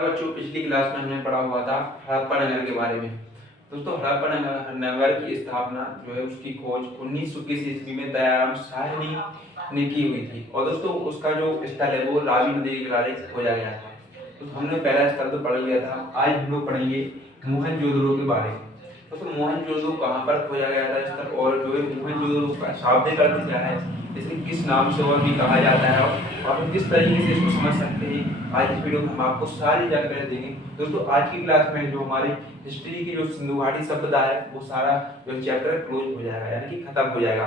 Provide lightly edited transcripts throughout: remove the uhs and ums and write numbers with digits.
बच्चों, पिछली क्लास में हमने पढ़ा हुआ था हड़प्पा नगर के बारे में। दोस्तों, हड़प्पा नगर की स्थापना जो है उसकी खोज 1921 ईस्वी में दयाराम साहनी ने की हुई थी। और दोस्तों, उसका जो स्थल है वो रावी नदी के किनारे खोजा गया था। तो हमने पहला स्थल तो पढ़ लिया था। आज हम लोग पढ़ेंगे मोहनजोदड़ो के बारे में। दोस्तों, मोहनजोदड़ो कहाँ पर खोजा गया था स्थल, और जो है मोहनजोदड़ो का शाब्दिक अर्थ क्या है, इसे किस नाम से और भी कहा जाता है, और आप किस तरीके से इसको समझ सकते हैं, आज इस वीडियो में हम आपको सारी जानकारी देंगे। दोस्तों, आज की क्लास में जो हमारी हिस्ट्री की जो सिंधु घाटी सभ्यता है वो सारा जो चैप्टर क्लोज हो जाएगा, यानी कि खत्म हो जाएगा।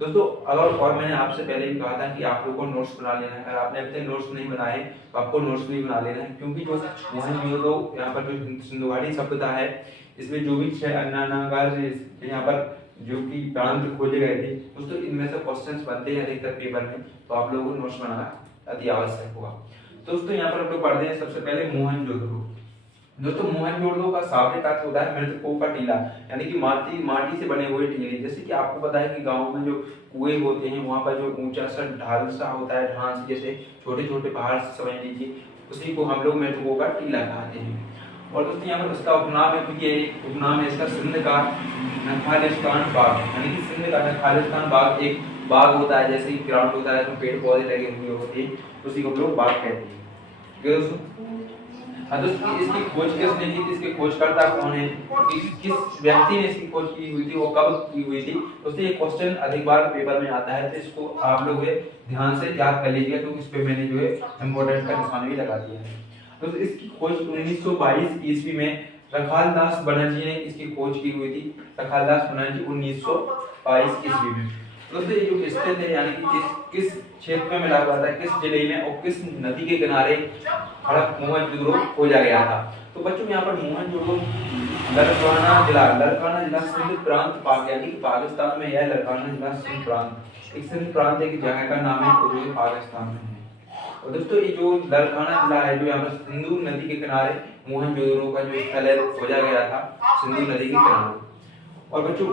दोस्तों, अगर और मैंने आपसे पहले भी कहा था कि आप लोगों को नोट्स बना लेना है। अगर आपने अपने नोट्स नहीं बनाए तो आपको नोट्स भी बना लेना है, क्योंकि जो मोहनजोदड़ो यहाँ पर जो सिंधु घाटी सभ्यता है, इसमें जो भी 6 अन्नानागार यहाँ पर जो कि प्रांत खोजे गए थे, दोस्तों इनमें से क्वेश्चंस बनते हैं अधिकतर पेपर में, तो आप लोगों को नोट्स बनाना अति आवश्यक होगा। दोस्तों, यहाँ पर हम लोग पढ़ते हैं सबसे पहले मोहनजोदड़ो। दोस्तों, मोहनजोदड़ो का शाब्दिक अर्थ होता है मृतकों का टीला, यानी कि माटी से बने हुए टीले। जैसे कि आपको पता है कि गांव में जो कुएं होते हैं वहां पर जो ऊंचा सा ढाल सा होता है, ढांस जैसे छोटे छोटे पहाड़ समझ लीजिए, उसी को हम लोग मृतकों का टीला कहते हैं। और दोस्तों, यहाँ पर उसका उपनाम है, क्योंकि उपनाम है इसका सिंध का नखालिस्तान बाग, यानी कि सिंध का नखालिस्तान बाग एक बाग होता है, जैसे कि ग्राउंड होता है इसमें पेड़ पौधे लगे हुए होते हैं, उसी को हम लोग बाग कहते हैं। ठीक है दोस्तों। हाँ दोस्तों, इसकी खोज किसने की थी, इसके खोजकर्ता कौन है, किस व्यक्ति ने इसकी खोज की हुई थी, वो कब की हुई थी। दोस्तों, ये क्वेश्चन अधिक बार पेपर में आता है, तो इसको आप लोग ध्यान से याद कर लीजिएगा, क्योंकि इस पे मैंने जो है इम्पोर्टेंट का निशान भी लगा दिया है। तो इसकी खोज 1922 ईस्वी में रखालदास बनर्जी ने इसकी खोज की हुई थी। रखालदास बनर्जी 1922 ईस्वी में। दोस्तों, ये जो स्थित है, यानी कि किस क्षेत्र में मिला हुआ था, किस जिले में और किस नदी के किनारे मोहनजोदड़ो खोजा गया था। तो बच्चों, यहाँ पर मोहनजोदड़ो लड़काना जिला सिंध प्रांत यानी कि पाकिस्तान में यह लड़काना जिला सिंध प्रांत, एक सिंध प्रांत एक जगह का नाम है, और जो पाकिस्तान में है। और दोस्तों, ये जो लड़काना जिला है जो यहाँ पर सिंधु नदी के किनारे मोहनजोदड़ो का जो स्थल है खोजा गया था, सिंधु नदी के किनारे। और बच्चों,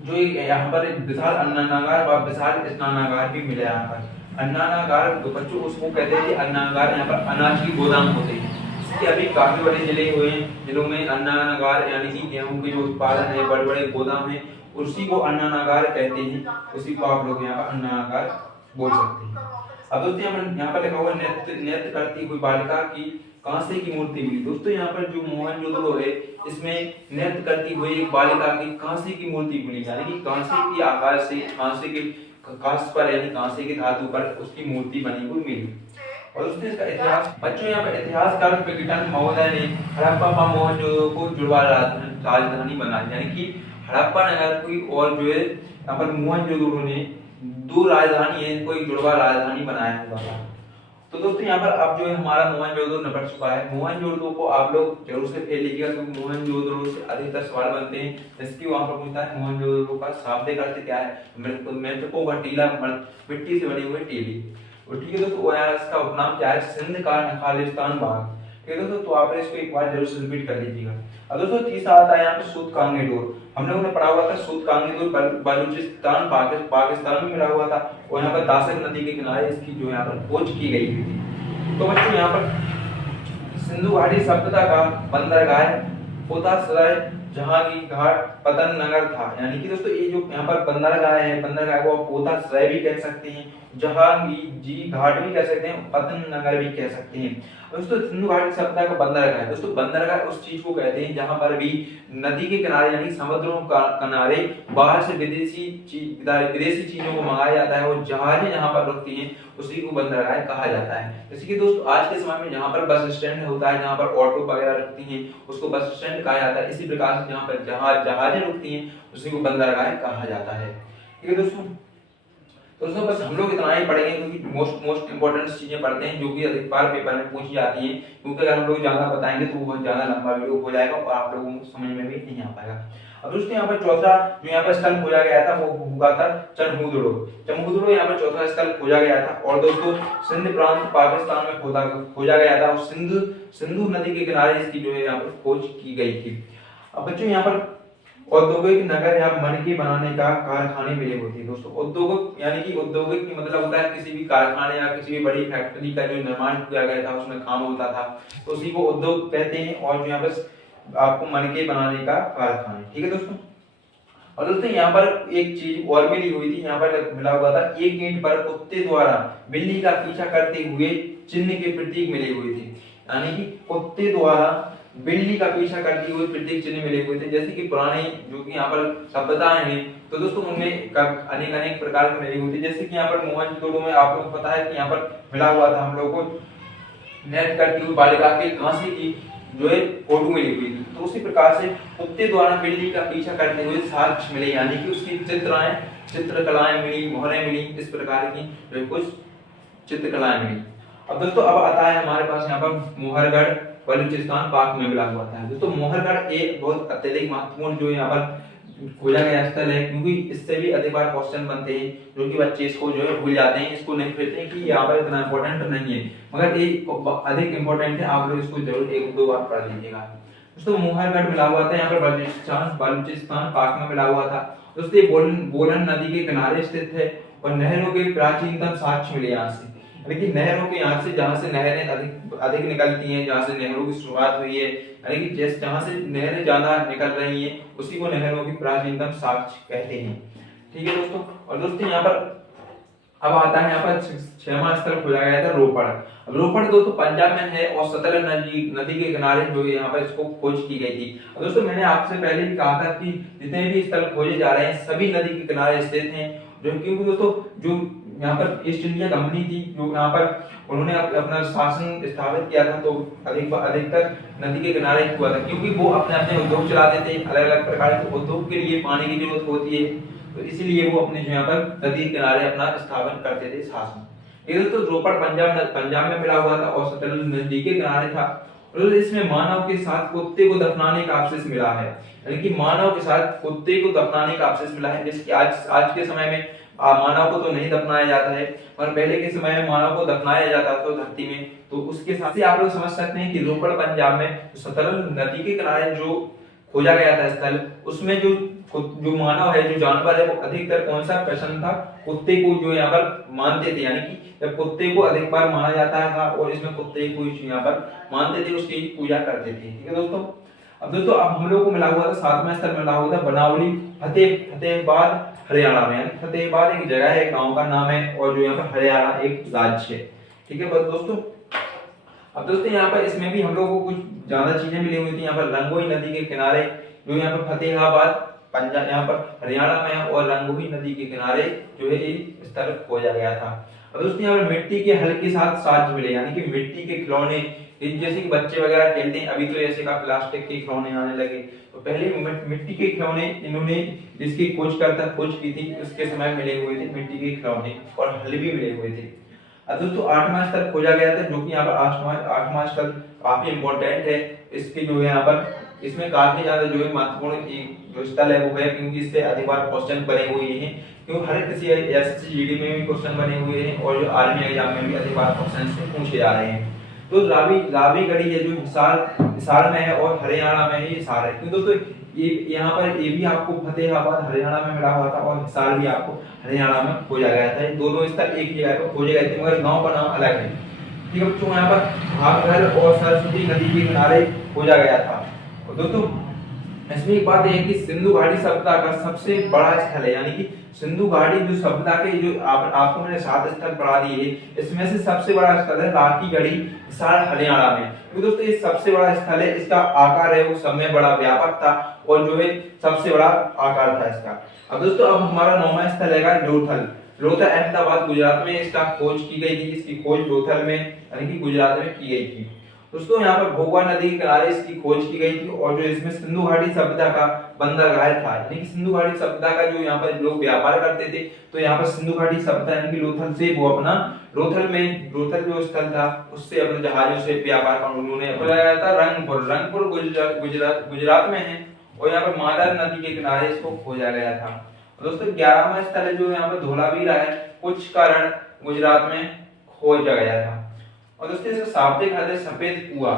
जो यहाँ पर एक विशाल अन्नानागार व विशाल स्नानागार भी मिला यहाँ पर। अन्नानागार तो बच्चों उसको कहते हैं कि अन्नानागार यहाँ पर अनाज की गोदाम होते हैं। इसके अभी काफी बड़े जिले हुए हैं, जिलों में अन्नानागार यानी कि गेहूं के जो उत्पादन है, बड़े बड़े गोदाम है, उसी को अन्नानागार कहते हैं। उसी को आप लोग यहाँ पर अन्नानागार बोल सकते हैं। अब दोस्तों, यहाँ पर लिखा हुआ नृत्य करती हुई बालिका की कांसे की मूर्ति मिली। दोस्तों, यहाँ पर जो मोहनजोदड़ो है, इसमें नृत्य करती हुई एक बालिका की कांसे की मूर्ति मिली, यानी कि कांसे की आकार से कांसे के कांस पर यानी कांसे की धातु पर उसकी मूर्ति बनी हुई मिली। और उसने इसका इतिहास, बच्चों यहाँ पर इतिहासकार विकटन महोदय ने हड़प्पा व मोहनजोदड़ो को जुड़वा राजधानी बनाई, यानी कि हड़प्पा नगर की और जो है यहाँ पर मोहनजोदड़ो ने दो राजधानी है, कोई जुड़वा राजधानी बनाया हुआ था। तो दोस्तों, यहाँ पर अब जो है हमारा मोहनजोदड़ो निपट चुका है। मोहनजोदड़ो को आप लोग जरूर से फेल लीजिएगा, क्योंकि मोहनजोदड़ो से अधिकतर सवाल बनते हैं। जैसे वहां पर पूछता है मोहनजोदड़ो का शाब्दिक अर्थ क्या है, मृतकों का टीला, मिट्टी से बनी हुई टीली। और ठीक है दोस्तों, इसका उपनाम क्या है, सिंध का नखालिस्तान बाग। ठीक है दोस्तों, तो आप इसको एक बार जरूर से रिपीट कर लीजिएगा। अब दोस्तों, तीसरा आता है यहाँ पे सूतकांगेडोर। हम लोगों ने पढ़ा हुआ था सूतकांगेडोर बलूचिस्तान पाकिस्तान में मिला हुआ था, और यहाँ पर दासक नदी के किनारे इसकी जो यहाँ पर खोज की गई थी। तो बच्चों, यहाँ पर सिंधु घाटी सभ्यता का बंदरगाह पोतासराय जहांगीर घाट पतन नगर था, यानी कि दोस्तों ये जो यहाँ पर बंदरगाह है, बंदरगाह को आप पोतासराय भी कह सकते हैं, जहांगीर जी घाट भी कह सकते हैं, पतन नगर भी कह सकते हैं। दोस्तों, सिंधु घाटी सभ्यता का बंदरगाह, दोस्तों बंदरगाह उस चीज को कहते हैं जहां पर भी नदी के किनारे यानी समुद्रों का किनारे बाहर से विदेशी चीजों को मंगाया जाता है, और जहाजें जहां पर रुकती हैं उसी को बंदरगाह कहा जाता है। जैसे कि दोस्तों, आज के समय में जहां पर बस स्टैंड होता है, जहां पर ऑटो वगैरह रुकती हैं, उसको बस स्टैंड कहा जाता है। इसी प्रकार से जहां पर जहाजें रुकती हैं उसी को बंदरगाह कहा जाता है। ठीक है दोस्तों, बस हम लोग इतना ही पढ़ेंगे, क्योंकि मोस्ट इंपोर्टेंट चीजें पढ़ते हैं जो कि अधिक बार पेपर में पूछी जाती हैं। क्योंकि अगर हम लोग ज्यादा बताएंगे तो बहुत ज्यादा लंबा वीडियो हो जाएगा और आप लोगों को समझ में भी नहीं आ पाएगा। अब दोस्तों, यहाँ पर चौथा जो यहाँ पर स्थल खोजा गया था वो हुआ था चमूदड़ो यहाँ पर चौथा स्थल खोजा गया था। और दोस्तों, सिंध प्रांत पाकिस्तान में खोजा गया था, और सिंधु नदी के किनारे इसकी जो है यहाँ पर खोज की गई थी। अब बच्चों, यहाँ पर औद्योगिक नगर या मणके बनाने का कारखाने मिले होते हैं। दोस्तों औद्योगिक यानी कि औद्योगिक की मतलब होता है किसी भी कारखाने या किसी भी बड़ी फैक्ट्री का जो निर्माण किया गया था, उसमें काम होता था, तो उसी को उद्योग कहते हैं। और जो यहाँ पर आपको मणके बनाने का कारखाना, ठीक है दोस्तों। और दोस्तों यहाँ पर एक चीज और मिली हुई थी, यहाँ पर मिला हुआ था, एक ईंट पर कुत्ते द्वारा बिल्ली का पीछा करते हुए चिन्ह के प्रतीक मिले हुए थे। यानी कि कुत्ते द्वारा बिल्ली का पीछा करते हुए प्रतीक चिन्ह मिले हुए थे। जैसे कि पुराने जो कि यहाँ पर सभ्यताएं हैं, तो दोस्तों उनमें अनेक अनेक प्रकार के मिले हुए थे। जैसे कि यहाँ पर मोहनजोदड़ो में आप लोग को पता है कि यहाँ पर मिला हुआ था हम लोग को नेट करती हुई बालिका के कांसे की जो है फोटो मिली हुई थी। तो उसी प्रकार से कुत्ते द्वारा बिल्ली का पीछा करते हुए साक्ष्य मिले, यानी कि उसकी चित्रकलाएं मिली, मोहरें मिली, इस प्रकार की जो कुछ चित्रकलाएं मिली। अब दोस्तों अब आता है हमारे पास यहाँ पर मोहरगढ़ बलूचिस्तान पाक में मिला हुआ था। दोस्तों मोहरगढ़ एक बहुत अत्यधिक महत्वपूर्ण जो यहाँ पर खोजा गया स्थल है, क्योंकि इससे भी अधिक बार क्वेश्चन बनते हैं जो कि बच्चे इसको जो है भूल जाते हैं, इसको नहीं पढ़ते हैं कि यहाँ पर इतना इंपॉर्टेंट नहीं है, मगर ये अधिक इंपॉर्टेंट है। आप लोग इसको जरूर एक दो बार पढ़ लीजिएगा। दोस्तों मोहरगढ़ मिला हुआ था यहाँ पर बलूचिस्तान पाक में मिला हुआ था। दोस्तों बोलन नदी के किनारे स्थित है और नहरों के प्राचीनतम साक्ष्य मिले यहाँ से। लेकिन नहरों के यहाँ से जहाँ से नहरें अधिक निकलती हैं, जहाँ से नहरों की शुरुआत हुई है, यानी कि जहाँ से नहरें ज्यादा निकल रही हैं, उसी को नहरों की प्राचीनतम साक्ष्य कहते हैं। ठीक है दोस्तों। और दोस्तों यहाँ पर अब आता है यहाँ पर 6वां स्थल खोजा गया था रोपड़। अब रोपड़ दोस्तों पंजाब में है और सतलज नदी के किनारे जो यहाँ पर इसको खोज की गई थी। अब दोस्तों मैंने आपसे पहले भी कहा था कि जितने भी स्थल खोजे जा रहे हैं सभी नदी के किनारे स्थित हैं, जो क्योंकि दोस्तों जो यहाँ पर ईस्ट इंडिया कंपनी थी, जो यहाँ पर उन्होंने अपना शासन स्थापित किया था, तो अधिकतर नदी के किनारे हुआ था, क्योंकि वो अपने अपने उद्योग चलाते थे। अलग अलग प्रकार के उद्योग के लिए पानी की जरूरत होती है, तो इसीलिए वो अपने जो यहाँ पर नदी के किनारे अपना स्थापन करते थे शासन। ये दोस्तों रोपड़ पंजाब में मिला हुआ था और सतलज नदी के किनारे था। और इसमें मानव के साथ कुत्ते को दफनाने का अवशेष मिला है, यानी कि मानव के साथ कुत्ते को दफनाने का अवशेष मिला है। जैसे कि आज के समय में मानव को तो नहीं दफनाया जाता है, पर पहले के समय में मानव को दफनाया जाता था धरती में। तो उसके साथ ही आप लोग समझ सकते हैं कि रोपड़ पंजाब में सतलज नदी के किनारे जो खोजा गया था स्थल, उसमें जो मानव है, जो जानवर है, वो अधिकतर कौन सा पसंद था, कुत्ते को जो यहाँ पर मानते थे। यानी कि जब कुत्ते को अधिक बार माना जाता था और इसमें कुत्ते को यहाँ पर मानते थे, उसकी पूजा करते थे। ठीक है दोस्तों। अब दोस्तों अब हम लोग को मिला हुआ था 7वां स्थल मिला हुआ था बनावली फतेहाबाद हरियाणा में। यानी फतेहाबाद एक जगह है, गांव का नाम है, और जो यहाँ पर हरियाणा एक राज्य है। ठीक है दोस्तों। अब दोस्तों यहाँ पर इसमें भी हम लोग को कुछ ज्यादा चीजें मिली हुई थी। यहाँ पर रंगोई नदी के किनारे जो यहाँ पर फतेहाबाद पंजाब यहाँ पर हरियाणा में, और रंगोही नदी के किनारे जो है ये स्थल खोजा गया था। अब दोस्तों यहाँ पर मिट्टी के हल के साथ साज मिले, यानी कि मिट्टी के खिलौने, जैसे कि बच्चे वगैरह खेलते हैं, अभी तो ऐसे का प्लास्टिक के खिलौने आने लगे, तो पहले मिट्टी के खिलौने इन्होंने जिसकी खोज की थी, उसके समय मिले हुए थे मिट्टी के खिलौने, और हल भी मिले हुए थे। अब दोस्तों 8वां स्थल खोजा गया था, जो कि यहाँ पर 8वां स्थल काफी इंपॉर्टेंट है। इसके जो है यहाँ पर इसमें काफी ज्यादा जो है महत्वपूर्ण जो स्थल है वो है, क्योंकि इससे अधिक बार क्वेश्चन बने हुए हैं, क्योंकि हर किसी एसएससी जीडी में भी क्वेश्चन बने हुए हैं, और जो आर्मी एग्जाम में भी अधिक बार क्वेश्चन से पूछे जा रहे हैं। तो रावी गढ़ी है जो हिसार में है, और हरियाणा में ही हिसार है। क्योंकि दोस्तों ये यहाँ पर ये भी आपको फतेहाबाद हरियाणा में मिला हुआ था, और हिसार भी आपको हरियाणा में खोजा गया था। ये दोनों स्थल एक जगह पर खोजे गए थे, मगर गांव का नाम अलग है। ठीक है बच्चों, यहाँ पर भागघर और सरस्वती नदी के किनारे खोजा गया था। और दोस्तों इसमें एक बात है कि सिंधु घाटी सभ्यता का सबसे बड़ा स्थल है, यानी कि सिंधु घाटी जो सभ्यता के जो आपको मैंने 7 स्थल पढ़ा दिए हैं, इसमें से सबसे बड़ा स्थल है राकी गढ़ी हिसार हरियाणा में। तो दोस्तों ये सबसे बड़ा स्थल है, इसका आकार है वो सब में बड़ा व्यापक था, और जो है सबसे बड़ा आकार था इसका। अब दोस्तों अब हमारा 9वां स्थल है लोथल अहमदाबाद गुजरात में इसका खोज की गई थी। इसकी खोज लोथल में यानी कि गुजरात में की गई थी। दोस्तों यहाँ पर भोगवा नदी के किनारे इसकी खोज की गई थी, और जो इसमें सिंधु घाटी सभ्यता का बंदरगाह था, यानी कि सिंधु घाटी सभ्यता का जो यहाँ पर लोग व्यापार करते थे, तो यहाँ पर सिंधु घाटी सभ्यता यानी कि लोथल से वो अपना लोथल जो स्थल था उससे अपने जहाजों से व्यापार का उन्होंने बनाया था। रंगपुर गुजरात में है, और यहाँ पर मादर नदी के किनारे इसको खोजा गया था। दोस्तों 11वां स्थल है जो यहाँ पर धोलावीरा है, कुछ कारण गुजरात में खोजा गया था। और दोस्तों इसका शाब्दिक अर्थ है सफेद कुआं।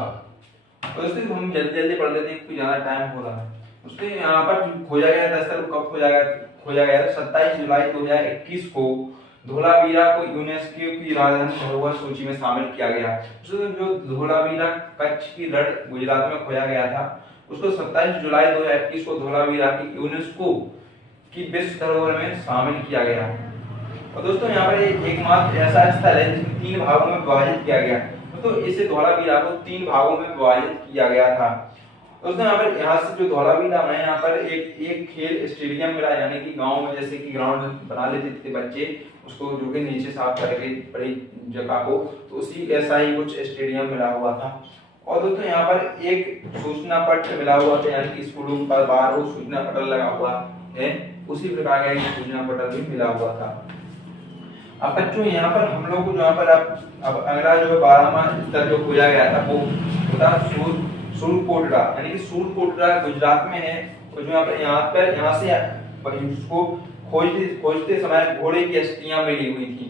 तो दोस्तों हम जल्दी पढ़ लेते हैं, कुछ ज्यादा टाइम हो रहा है। उसने यहाँ पर खोजा गया था स्थल कब खोजा गया था 27 जुलाई 2021 को धोलावीरा को यूनेस्को की राजधानी धरोहर सूची में शामिल किया गया। जो धोलावीरा कच्छ की रण गुजरात में खोया गया था उसको 27 जुलाई 2021 को धोलावीरा की यूनेस्को की विश्व धरोहर में शामिल किया गया। और दोस्तों यहाँ पर एकमात्र ऐसा स्थल है जिसे 3 भागों में विभाजित किया गया। दोस्तों इसे धौलावीरा को 3 भागों में विभाजित किया गया था। दोस्तों यहाँ से जो धौलावीरा में यहाँ पर एक खेल स्टेडियम मिला, यानी कि गांव में जैसे कि ग्राउंड बना लेते थे बच्चे उसको जो कि नीचे साफ करके बड़ी जगह को, तो उसी ऐसा ही कुछ स्टेडियम मिला हुआ था। और दोस्तों यहाँ पर एक सूचना पत्र मिला हुआ था, यानी कि स्कूलों पर बाहर वो सूचना पत्र लगा हुआ है, उसी प्रकार का एक सूचना पत्र भी मिला हुआ था। अब बच्चों यहाँ पर हम लोग को यहाँ पर अब अगला जो 12वां स्तर जो खोजा गया था वो था सूरकोटड़ा, यानी कि सूरकोटड़ा गुजरात में है। और जो यहाँ से उसको खोजते समय घोड़े की अस्थियां मिली हुई थी।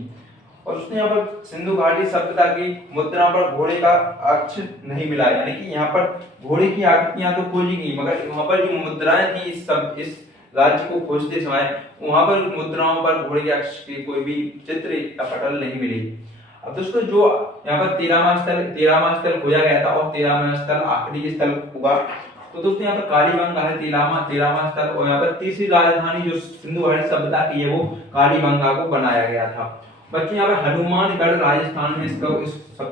और उसने यहाँ पर सिंधु घाटी सभ्यता की मुद्रा पर घोड़े का अक्ष नहीं मिला, यानी कि यहाँ पर घोड़े की आकृतियां तो खोजी गई मगर वहां पर जो मुद्राएं थी इस राज्य को खोजते समय वहां पर मुद्राओं पर घोड़े के अक्ष की कोई भी चित्र या पटल नहीं मिली। अब दोस्तों जो यहाँ पर 13वां स्थल खोजा गया था और 13वां स्थल आखिरी स्थल हुआ, तो दोस्तों यहाँ पर कालीबंगा है 13वां स्थल। और यहाँ पर तीसरी राजधानी जो सिंधु घाटी सभ्यता की है वो कालीबंगा को बनाया गया था। बच्चों यहाँ पर हनुमानगढ़ राजस्थान में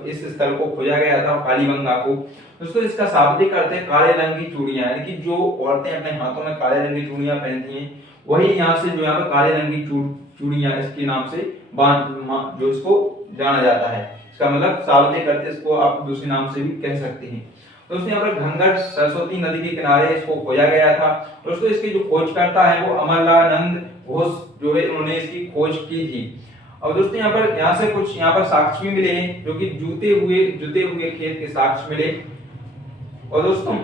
इस स्थल को खोजा गया था कालीबंगा को। दोस्तों इसका शाब्दिक अर्थ है काले रंग की चूड़ियां, यानी कि जो औरतें अपने हाथों में काले रंग की चूड़ियां पहनती हैं वही यहाँ से जो यहाँ पर काले रंग की चूड़ियां इसके नाम से जो इसको जाना जाता है। इसका मतलब शाब्दिक अर्थ इसको आप दूसरे नाम से भी कह सकते हैं। दोस्तों यहाँ पर घंघर सरस्वती नदी के किनारे इसको खोजा गया था। दोस्तों इसके जो खोजकर्ता है वो अमरलानंद घोष जो है उन्होंने इसकी खोज की थी। और दोस्तों यहाँ से कुछ यहाँ पर साक्ष्य भी मिले हैं जो कि जुते हुए खेत के साक्ष्य मिले। और दोस्तों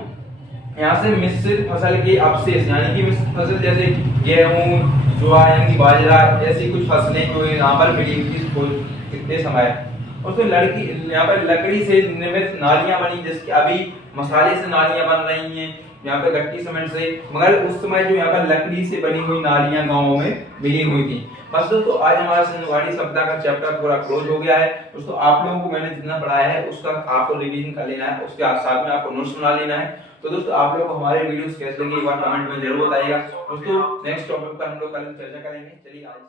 यहाँ से मिश्रित फसल के अवशेष, यानी कि मिश्रित फसल जैसे गेहूं, ज्वार यानी कि बाजरा ऐसी कुछ फसलें जो यहाँ पर मिली कितने समय। और तो यहाँ पर लकड़ी से निर्मित नालियां बनी, जैसे अभी मसाले से नालियां बन रही हैं यहाँ पे गट्टी सीमेंट से, मगर उस समय जो यहाँ पर लकड़ी से बनी हुई नालियां गाँवों में मिली हुई थी। बस दोस्तों आज हमारा सिंधु घाटी सभ्यता का चैप्टर पूरा क्लोज हो गया है। दोस्तों आप लोगों को मैंने जितना पढ़ाया है उसका आपको रिवीजन कर लेना है, उसके साथ में आपको नोट्स बना लेना है। तो दोस्तों आप लोग हमारे वीडियोस कैसे लगे एक बार कमेंट में जरूर बताइएगा। दोस्तों नेक्स्ट टॉपिक पर हम लोग कल चर्चा करेंगे। चलिए आज